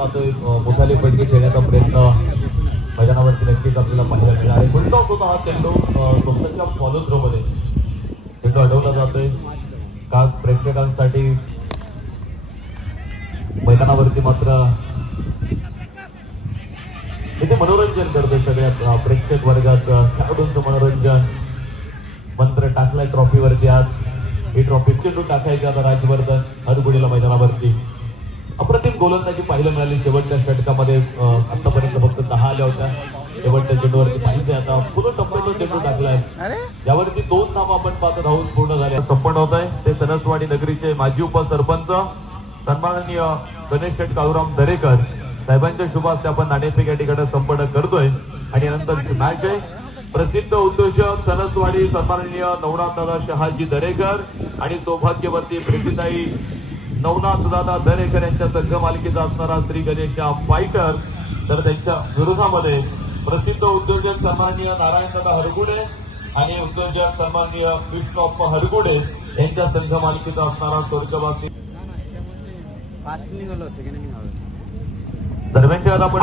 पाहतोय मोठाले फटके खेळण्याचा प्रयत्न मैदानावरती नक्कीच आपल्याला पाहायला मिळणार आहे. गुंतवत होता हा चेंडू स्वतःच्या फॉलो थ्रो मध्ये चेंडू अडवला जातोय. खास प्रेक्षकांसाठी मैदानावरती मात्र इथे मनोरंजन करतोय सगळ्या प्रेक्षक वर्गात. खेळाडूंचं मनोरंजन मंत्र टाकलाय ट्रॉफीवरती. आज ही ट्रॉफी चेंडू टाकायची आता राजवर्धन हरगुडीला मैदानावरती. अप्रतिम गोलंदाजी पाहायला मिळाली शेवटच्या षटकामध्ये. आतापर्यंत फक्त 10 आल्या होत्या. शेवटच्या चेंडूवरती पाहिजे आता पूर्ण टप्प्याचा चेंडू टाकलाय. यावरती 2 नाम आपण पाहत आहोत पूर्ण झाले. संपन्न होत आहे ते सणसवाडी नगरीचे माजी उपसरपंच सन्माननीय गणेश शेठ काळूराम दरेकर साहेबांच्या शुभ हस्ते आपण नाणेफेक या ठिकाणी संपन्न करतोय. आणि यानंतरची मॅच आहे प्रसिद्ध उद्योजक सणसवाडी सन्माननीय नवनाथदादा शहाजी दरेकर आणि सौभाग्यवती प्रीतीताई नवनाथदादा दरेकर यांच्या संघ मालकीचा असणारा श्री गणेशा फायटर. तर त्यांच्या विरोधामध्ये प्रसिद्ध उद्योजक सन्माननीय नारायणदादा हरगुडे आणि उद्योजक सन्माननीय विष्णू हरगुडे यांच्या संघ मालकीचा असणारा स्वर्गवासी. दरम्यानच्या आता आपण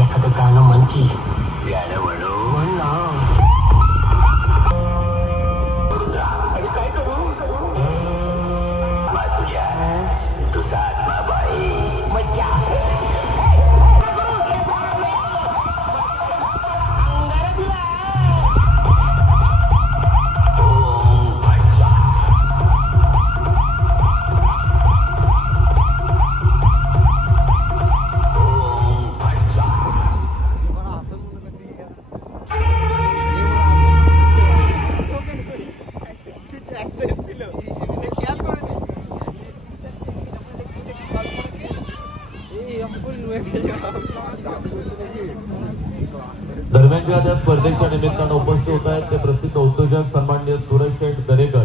एखादं गाणं म्हण की काय करू तुझ्या तुझा आत्मा बाई मज्जा दरम्यानच्या त्या स्पर्धेच्या निमित्तानं उपस्थित होत आहेत ते प्रसिद्ध उद्योजक सन्माननीय सुरेश शेठ दरेकर.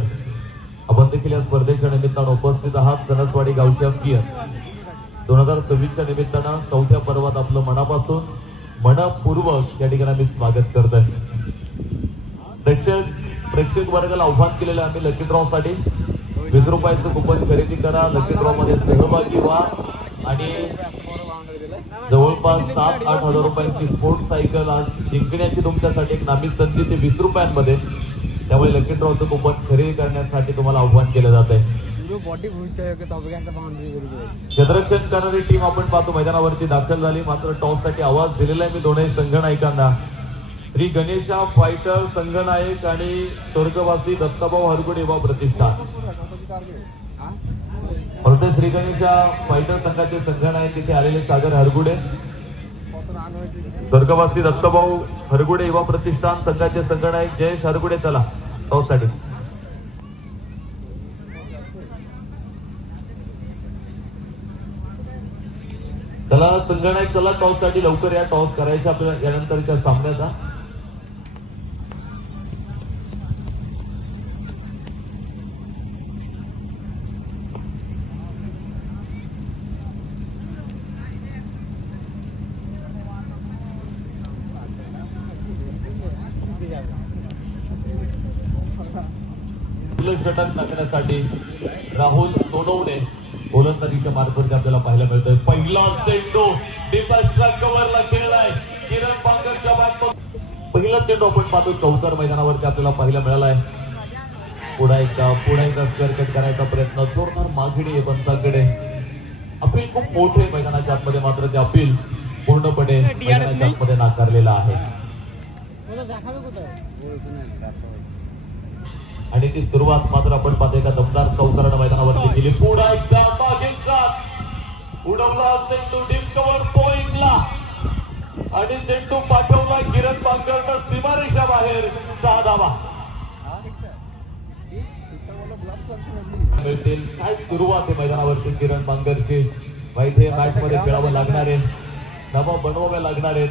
आपण देखील या स्पर्धेच्या निमित्तानं उपस्थित आहात. सणसवाडी गावच्या अंकीय 2026च्या निमित्तानं 4थ्या पर्वात आपलं मनापासून मनपूर्वक या ठिकाणी आम्ही स्वागत करतोय. प्रेक्षक वर्गाला आव्हान केलेलं आम्ही लकी ड्रॉ साठी 20 रुपयाचं कुपन खरेदी करा. लकी ड्रॉ मध्ये सहभागी व्हा आणि जवळपास 7-8 हजार रुपयांची स्पोर्ट्स सायकल आज जिंकण्याची तुमच्यासाठी एक नामी संधी ते 20 रुपयांमध्ये. त्यामुळे लकी ड्रॉचं कुपन खरेदी करण्यासाठी तुम्हाला आव्हान केलं जात आहे. क्षेत्ररक्षण करणारी टीम आपण पाहतो मैदानावरती दाखल झाली. मात्र टॉस साठी आवाज दिलेला आहे मी दोन्ही संघनायकांना. श्री गणेशा फायटर संघनायक आणि स्वर्गवासी दत्ताभाऊ हरगुडे युवा प्रतिष्ठान. परंतु श्री गणेशा फायटर संघाचे संघनायक तिथे आलेले सागर हरगुडे, स्वर्गवासी दत्ताभाऊ हरगुडे युवा प्रतिष्ठान संघाचे संघनायक जयेश हरगुडे. चला टॉस साठी चला संघनायक चला टॉस साठी लवकर या. टॉस करायचा आपल्याला यानंतरच्या सामन्याचा. षटक टाकण्यासाठी राहुल सोनवणे गोलंदाजीच्या मार्फत आपल्याला पाहायला मिळतोय. पहिला चेंडू कव्हरला खेळलाय किरण पांगरच्या बॅटमध्ये. पहिला चेंडू आपण पाहतो चौकार मैदानावरती आपल्याला पाहायला मिळालाय. पुन्हा एकदा स्क्वेअर कट करायचा प्रयत्न. जोरदार मागणी आहे पंचांकडे. अपील खूप मोठे मैदानाच्या आतमध्ये मात्र ते अपील पूर्णपणे मैदानाच्या आतमध्ये नाकारलेलं आहे. आणि ती सुरुवात मात्र आपण पाहतोय का दमदार चौकारानं मैदानावरती केली. पुढा एकदा मागेचा उडवला चेंडू डीप कव्हर पॉइंटला आणि चेंडू पाठवला किरण पांगरनं सीमारेषा बाहेर. 6 धावा. काय सुरुवात आहे मैदानावरती किरण पांगरची. माहिती आहे मॅच मध्ये खेळावं लागणार आहे, धावा बनवाव्या लागणार आहेत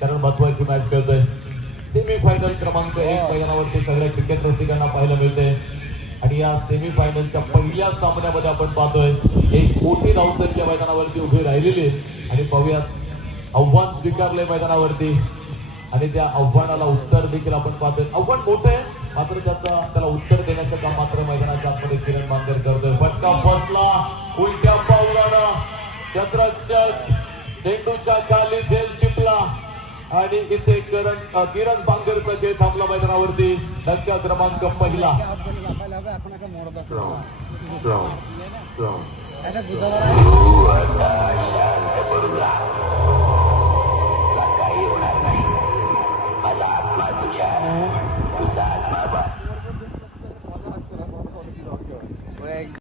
कारण महत्वाची मॅच खेळतोय. सेमीफायनल क्रमांक 1 मैदानावरती सगळ्या क्रिकेट रसिकांना पाहायला मिळते. आणि या सेमीफायनलच्या पहिल्या सामन्यामध्ये आपण पाहतोय एक मोठी धावसंख्या मैदानावरती उभी राहिलेली. आणि पाहूयात आव्हान स्वीकारले मैदानावरती आणि त्या आव्हानाला उत्तर देखील आपण पाहतोय. आव्हान मोठं आहे मात्र त्याला उत्तर देण्याचं काम मात्र मैदानाच्या आतमध्ये किरण पांगर करतोय. फटका बसला उलट्या पावलानं क्षेत्ररक्षक चेंडूच्या खाली झेल टिपला आणि इथे किरण बांगरचा खेळ थांबला मैदानावरती. धक्का क्रमांक पहिला. तू आता शांत पडला.